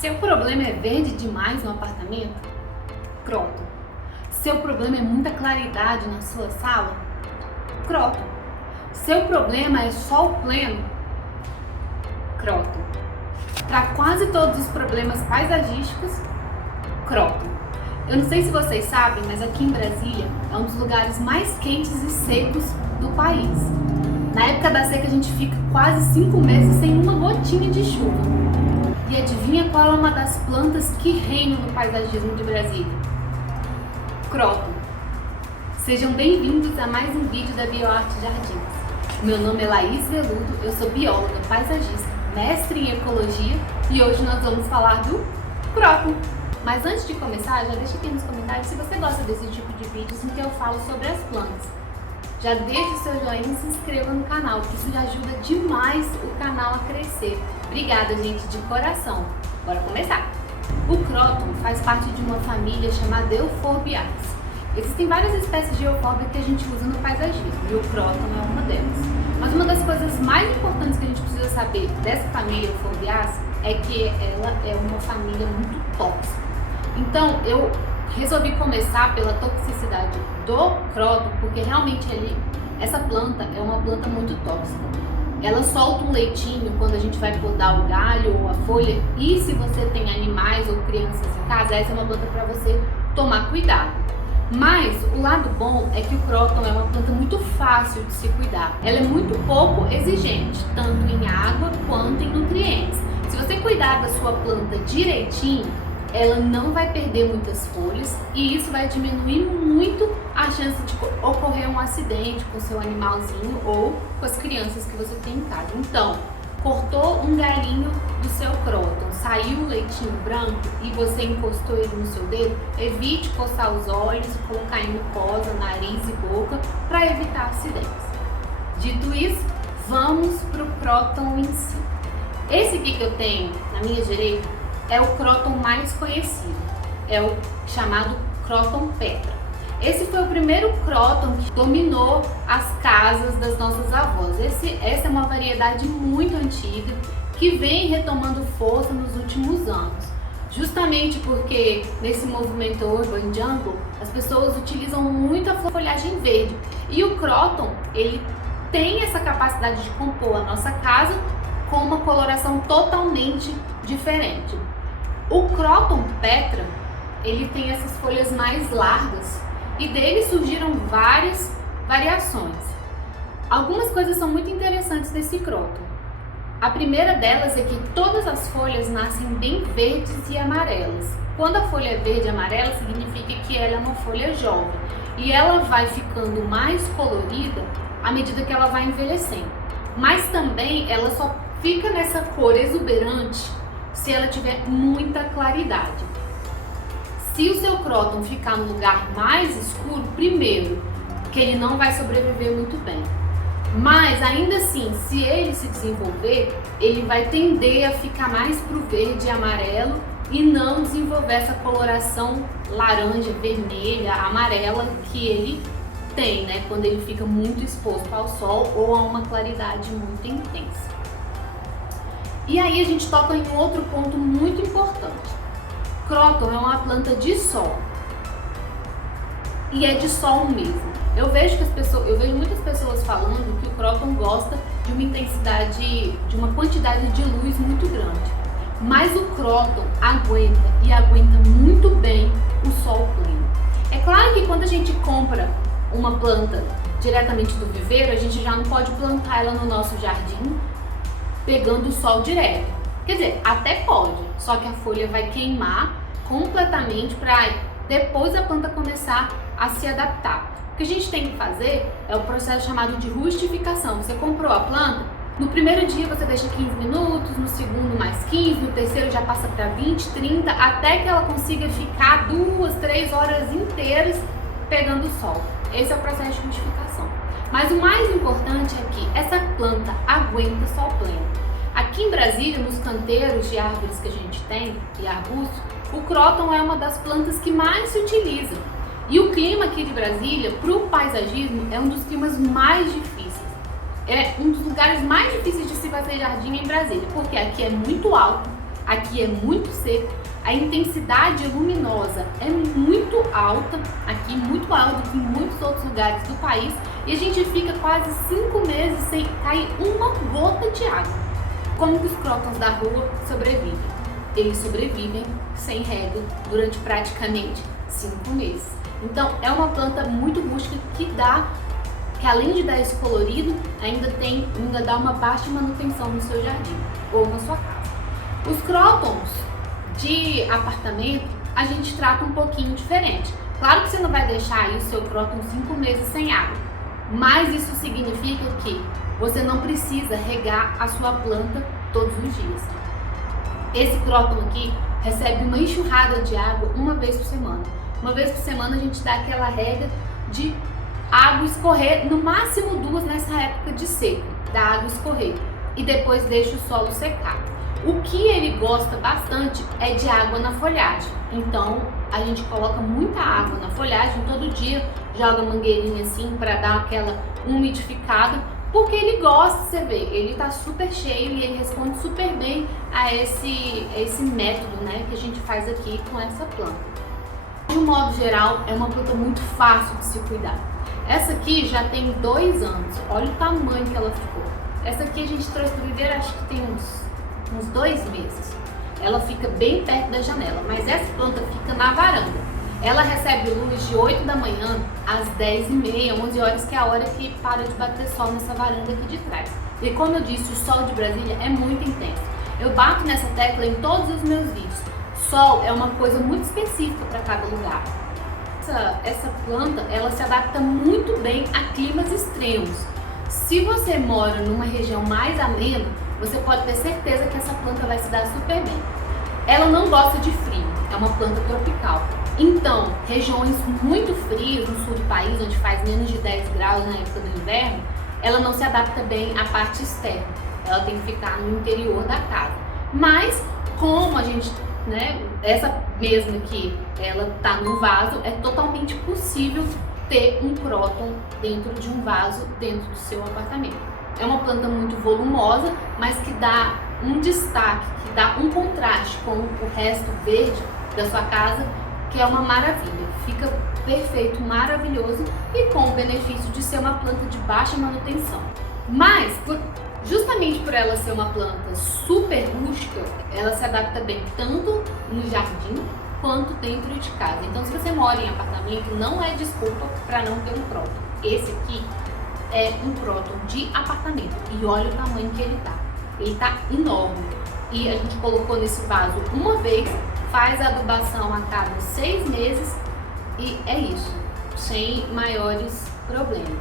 Seu problema é verde demais no apartamento? Croton. Seu problema é muita claridade na sua sala? Croton. Seu problema é sol pleno? Croton. Para quase todos os problemas paisagísticos? Croton. Eu não sei se vocês sabem, mas aqui em Brasília é um dos lugares mais quentes e secos do país. Na época da seca a gente fica quase 5 meses sem uma gotinha de chuva. E adivinha qual é uma das plantas que reinam no paisagismo de Brasília? Croton. Sejam bem-vindos a mais um vídeo da BioArt Jardins. Meu nome é Laís Veludo, eu sou bióloga, paisagista, mestre em ecologia e hoje nós vamos falar do croton. Mas antes de começar, já deixa aqui nos comentários se você gosta desse tipo de vídeos em que eu falo sobre as plantas. Já deixe o seu joinha e se inscreva no canal, porque isso já ajuda demais o canal a crescer. Obrigada, gente, de coração. Bora começar! O croton faz parte de uma família chamada Euphorbiaceae. Existem várias espécies de eufórbia que a gente usa no paisagismo e o croton é uma delas. Mas uma das coisas mais importantes que a gente precisa saber dessa família Euphorbiaceae é que ela é uma família muito tóxica. Então, eu resolvi começar pela toxicidade do croton, porque realmente essa planta é uma planta muito tóxica. Ela solta um leitinho quando a gente vai podar o galho ou a folha, e se você tem animais ou crianças em casa, essa é uma planta para você tomar cuidado. Mas o lado bom é que o croton é uma planta muito fácil de se cuidar. Ela é muito pouco exigente, tanto em água quanto em nutrientes. Se você cuidar da sua planta direitinho, ela não vai perder muitas folhas e isso vai diminuir muito a chance de ocorrer um acidente com seu animalzinho ou com as crianças que você tem em casa. Então, cortou um galinho do seu croton, saiu o leitinho branco e você encostou ele no seu dedo, evite coçar os olhos, colocar em mucosa, nariz e boca para evitar acidentes. Dito isso, vamos para o croton em si. Esse aqui que eu tenho na minha direita é o croton mais conhecido, é o chamado croton petra. Esse foi o primeiro croton que dominou as casas das nossas avós. Essa é uma variedade muito antiga que vem retomando força nos últimos anos. Justamente porque nesse movimento Urban Jungle as pessoas utilizam muito a folhagem verde. E o croton, ele tem essa capacidade de compor a nossa casa com uma coloração totalmente diferente. O croton petra, ele tem essas folhas mais largas e dele surgiram várias variações. Algumas coisas são muito interessantes desse croton. A primeira delas é que todas as folhas nascem bem verdes e amarelas. Quando a folha é verde e amarela, significa que ela é uma folha jovem e ela vai ficando mais colorida à medida que ela vai envelhecendo. Mas também ela só fica nessa cor exuberante se ela tiver muita claridade. Se o seu croton ficar no lugar mais escuro, primeiro, que ele não vai sobreviver muito bem. Mas ainda assim, se ele se desenvolver, ele vai tender a ficar mais pro verde e amarelo e não desenvolver essa coloração laranja, vermelha, amarela que ele tem, né? Quando ele fica muito exposto ao sol ou a uma claridade muito intensa. E aí a gente toca em um outro ponto muito importante. Croton é uma planta de sol. E é de sol mesmo. Eu vejo muitas pessoas falando que o croton gosta de uma intensidade, de uma quantidade de luz muito grande. Mas o croton aguenta muito bem o sol pleno. É claro que quando a gente compra uma planta diretamente do viveiro, a gente já não pode plantar ela no nosso jardim pegando o sol direto. Quer dizer, até pode, só que a folha vai queimar completamente para depois a planta começar a se adaptar. O que a gente tem que fazer é o processo chamado de rustificação. Você comprou a planta, no primeiro dia você deixa 15 minutos, no segundo mais 15, no terceiro já passa para 20, 30, até que ela consiga ficar 2, 3 horas inteiras pegando sol. Esse é o processo de rustificação. Mas o mais importante é que essa planta aguenta sol pleno. Aqui em Brasília, nos canteiros de árvores que a gente tem, e arbustos, o croton é uma das plantas que mais se utiliza. E o clima aqui de Brasília, para o paisagismo, é um dos climas mais difíceis. É um dos lugares mais difíceis de se fazer jardim em Brasília, porque aqui é muito alto, aqui é muito seco, a intensidade luminosa é muito alta, aqui muito alta do que em muitos outros lugares do país, e a gente fica quase 5 meses sem cair uma gota de água. Como que os crótons da rua sobrevivem? Eles sobrevivem sem rega durante praticamente 5 meses. Então é uma planta muito rústica que além de dar esse colorido, ainda dá uma baixa manutenção no seu jardim ou na sua casa. Os crótons de apartamento a gente trata um pouquinho diferente. Claro que você não vai deixar aí o seu cróton 5 meses sem água, mas isso significa que você não precisa regar a sua planta todos os dias. Esse cróton aqui recebe uma enxurrada de água uma vez por semana. Uma vez por semana a gente dá aquela rega de água escorrer, no máximo 2 nessa época de seco, da água escorrer, e depois deixa o solo secar. O que ele gosta bastante é de água na folhagem, então a gente coloca muita água na folhagem, todo dia joga mangueirinha assim para dar aquela umidificada, porque ele gosta, você vê, ele tá super cheio e ele responde super bem a esse método, né, que a gente faz aqui com essa planta. De um modo geral, é uma planta muito fácil de se cuidar. Essa aqui já tem 2 anos, olha o tamanho que ela ficou. Essa aqui a gente trouxe para viver, acho que tem uns 2 meses. Ela fica bem perto da janela, mas essa planta fica na varanda. Ela recebe luz de 8 da manhã às 10h30, 11 horas, que é a hora que para de bater sol nessa varanda aqui de trás. E como eu disse, o sol de Brasília é muito intenso. Eu bato nessa tecla em todos os meus vídeos. Sol é uma coisa muito específica para cada lugar. Essa planta, ela se adapta muito bem a climas extremos. Se você mora numa região mais amena, você pode ter certeza que essa planta vai se dar super bem. Ela não gosta de frio, é uma planta tropical. Então, regiões muito frias no sul do país, onde faz menos de 10 graus na época do inverno, ela não se adapta bem à parte externa. Ela tem que ficar no interior da casa. Mas, como a gente, essa mesma aqui, ela tá num vaso, é totalmente possível ter um cróton dentro de um vaso, dentro do seu apartamento. É uma planta muito volumosa, mas que dá um destaque, que dá um contraste com o resto verde da sua casa, que é uma maravilha. Fica perfeito, maravilhoso e com o benefício de ser uma planta de baixa manutenção. Mas, justamente por ela ser uma planta super rústica, ela se adapta bem tanto no jardim quanto dentro de casa. Então, se você mora em apartamento, não é desculpa para não ter um cróton. Esse aqui é um cróton de apartamento e olha o tamanho que ele tá. Ele tá enorme e a gente colocou nesse vaso uma vez, faz a adubação a cada 6 meses e é isso, sem maiores problemas.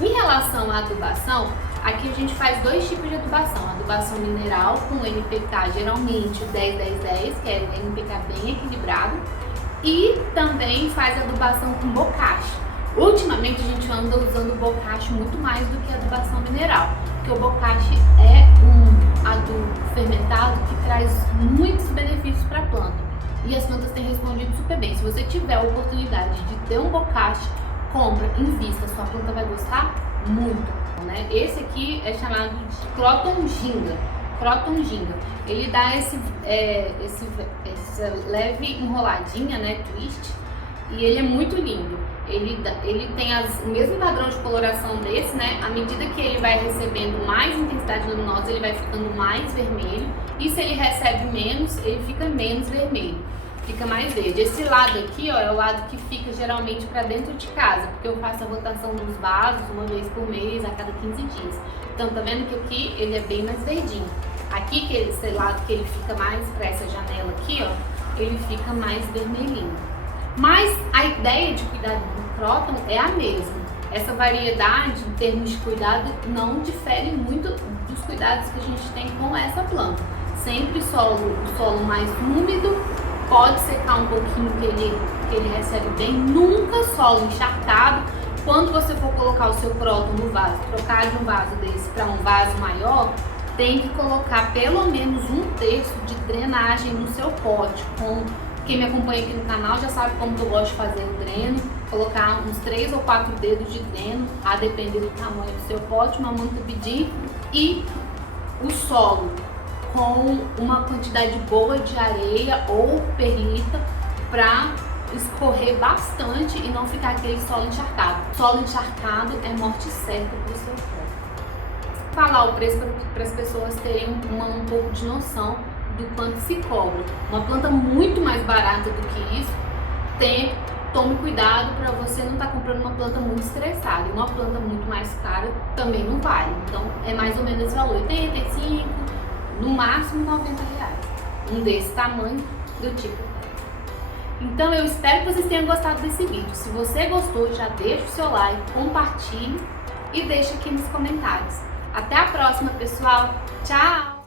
Em relação à adubação, aqui a gente faz 2 tipos de adubação: adubação mineral com NPK, geralmente 10-10-10, que é NPK bem equilibrado, e também faz adubação com bocache. Ultimamente a gente anda usando bocache muito mais do que adubação mineral, porque o bocache é um adubo fermentado que traz muitos benefícios para a planta e as plantas têm respondido super bem. Se você tiver a oportunidade de ter um bocache, compra, invista, sua planta vai gostar muito. Esse aqui é chamado de Croton ginga. Croton ginga. Ele dá essa leve enroladinha, twist, e ele é muito lindo. Ele tem o mesmo padrão de coloração desse, À medida que ele vai recebendo mais intensidade luminosa, ele vai ficando mais vermelho. E se ele recebe menos, ele fica menos vermelho, fica mais verde. Esse lado aqui, é o lado que fica geralmente para dentro de casa, porque eu faço a rotação dos vasos uma vez por mês, a cada 15 dias. Então, tá vendo que aqui ele é bem mais verdinho. Aqui, esse lado que ele fica mais para essa janela aqui, ele fica mais vermelhinho. Mas a ideia de cuidar do cróton é a mesma. Essa variedade, em termos de cuidado, não difere muito dos cuidados que a gente tem com essa planta. Sempre o solo mais úmido, pode secar um pouquinho que ele recebe bem, nunca solo encharcado. Quando você for colocar o seu cróton no vaso, trocar de um vaso desse para um vaso maior, tem que colocar pelo menos 1/3 de drenagem no seu pote. Quem me acompanha aqui no canal já sabe como que eu gosto de fazer o dreno. Colocar uns 3 ou 4 dedos de dreno, a depender do tamanho do seu pote, uma manta pedir, e o solo com uma quantidade boa de areia ou perlita para escorrer bastante e não ficar aquele solo encharcado. Solo encharcado é morte certa para o seu pé. Falar o preço para as pessoas terem um pouco de noção do quanto se cobra. Uma planta muito mais barata do que isso, tome cuidado para você não estar comprando uma planta muito estressada. E uma planta muito mais cara também não vale. Então é mais ou menos esse valor, 85, no máximo 90 reais. Um desse tamanho, do tipo. Então eu espero que vocês tenham gostado desse vídeo. Se você gostou, já deixa o seu like, compartilhe e deixa aqui nos comentários. Até a próxima, pessoal. Tchau!